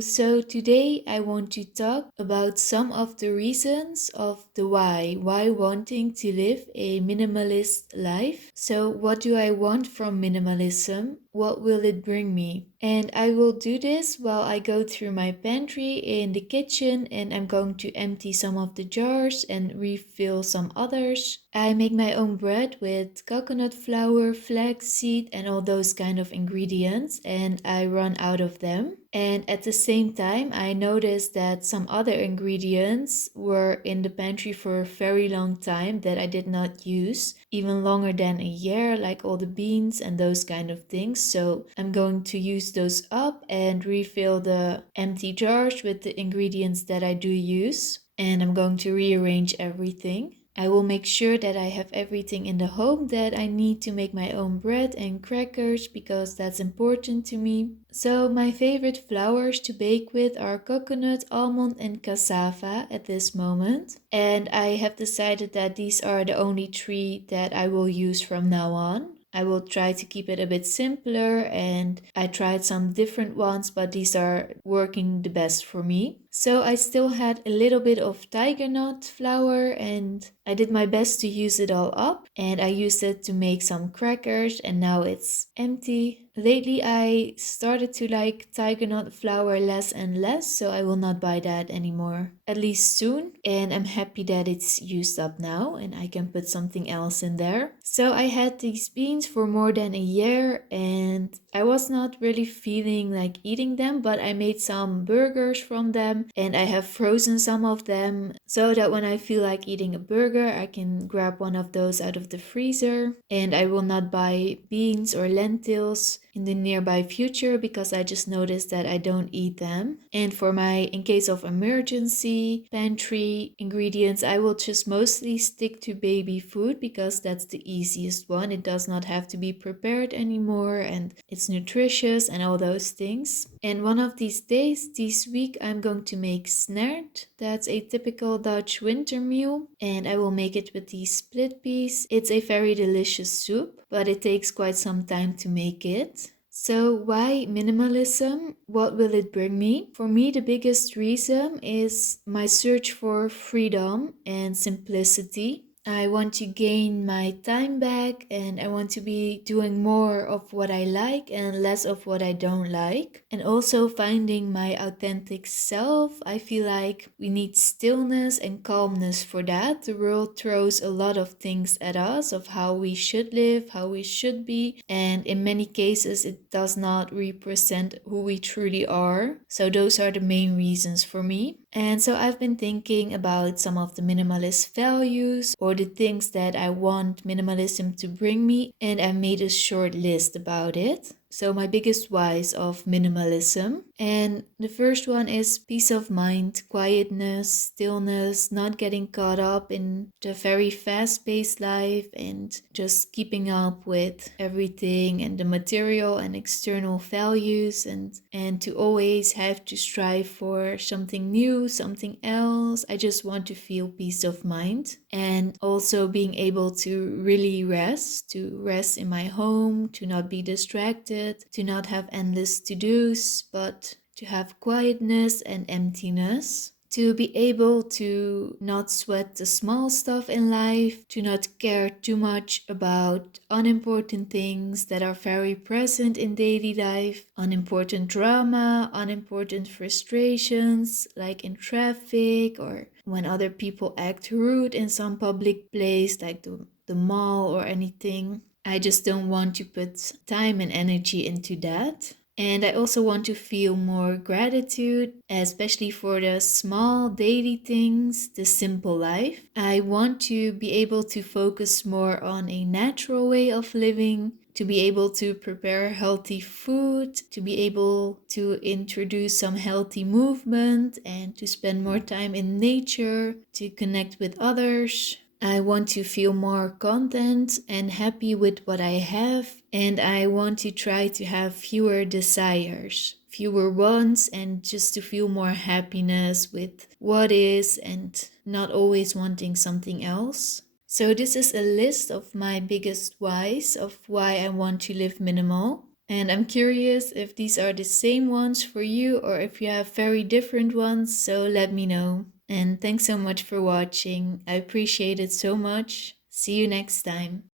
So today I want to talk about some of the reasons of the why wanting to live a minimalist life. So what do I want from minimalism? What will it bring me? And I will do this while I go through my pantry in the kitchen, and I'm going to empty some of the jars and refill some others. I make my own bread with coconut flour, flaxseed, and all those kind of ingredients, and I run out of them. And at the same time, I noticed that some other ingredients were in the pantry for a very long time that I did not use, even longer than a year, like all the beans and those kind of things. So I'm going to use those up and refill the empty jars with the ingredients that I do use. And I'm going to rearrange everything. I will make sure that I have everything in the home that I need to make my own bread and crackers because that's important to me. So my favorite flours to bake with are coconut, almond and cassava at this moment. And I have decided that these are the only three that I will use from now on. I will try to keep it a bit simpler, and I tried some different ones, but these are working the best for me. So I still had a little bit of tiger nut flour, and I did my best to use it all up, and I used it to make some crackers, and now it's empty. Lately I started to like tiger nut flour less and less, so I will not buy that anymore, at least soon. And I'm happy that it's used up now and I can put something else in there. So I had these beans for more than a year and I was not really feeling like eating them, but I made some burgers from them and I have frozen some of them so that when I feel like eating a burger, I can grab one of those out of the freezer. And I will not buy beans or lentils in the nearby future because I just noticed that I don't eat them. And for my in case of emergency pantry ingredients, I will just mostly stick to baby food because that's the easiest one. It does not have to be prepared anymore and it's nutritious and all those things. And one of these days, this week, I'm going to make snert. That's a typical Dutch winter meal and I will make it with these split peas. It's a very delicious soup, but it takes quite some time to make it. So why minimalism? What will it bring me? For me, the biggest reason is my search for freedom and simplicity. I want to gain my time back and I want to be doing more of what I like and less of what I don't like. And also finding my authentic self. I feel like we need stillness and calmness for that. The world throws a lot of things at us of how we should live, how we should be. And in many cases, it does not represent who we truly are. So those are the main reasons for me. And so I've been thinking about some of the minimalist values or the things that I want minimalism to bring me, and I made a short list about it. So my biggest whys of minimalism. And the first one is peace of mind, quietness, stillness, not getting caught up in the very fast-paced life and just keeping up with everything and the material and external values and to always have to strive for something new, something else. I just want to feel peace of mind and also being able to really rest, to rest in my home, to not be distracted, to not have endless to-dos, but to have quietness and emptiness, to be able to not sweat the small stuff in life, to not care too much about unimportant things that are very present in daily life, unimportant drama, unimportant frustrations, like in traffic or when other people act rude in some public place, like the mall or anything. I just don't want to put time and energy into that. And I also want to feel more gratitude, especially for the small daily things, the simple life. I want to be able to focus more on a natural way of living, to be able to prepare healthy food, to be able to introduce some healthy movement and to spend more time in nature, to connect with others. I want to feel more content and happy with what I have, and I want to try to have fewer desires, fewer wants, and just to feel more happiness with what is and not always wanting something else. So this is a list of my biggest whys of why I want to live minimal. And I'm curious if these are the same ones for you or if you have very different ones, so let me know. And thanks so much for watching. I appreciate it so much. See you next time.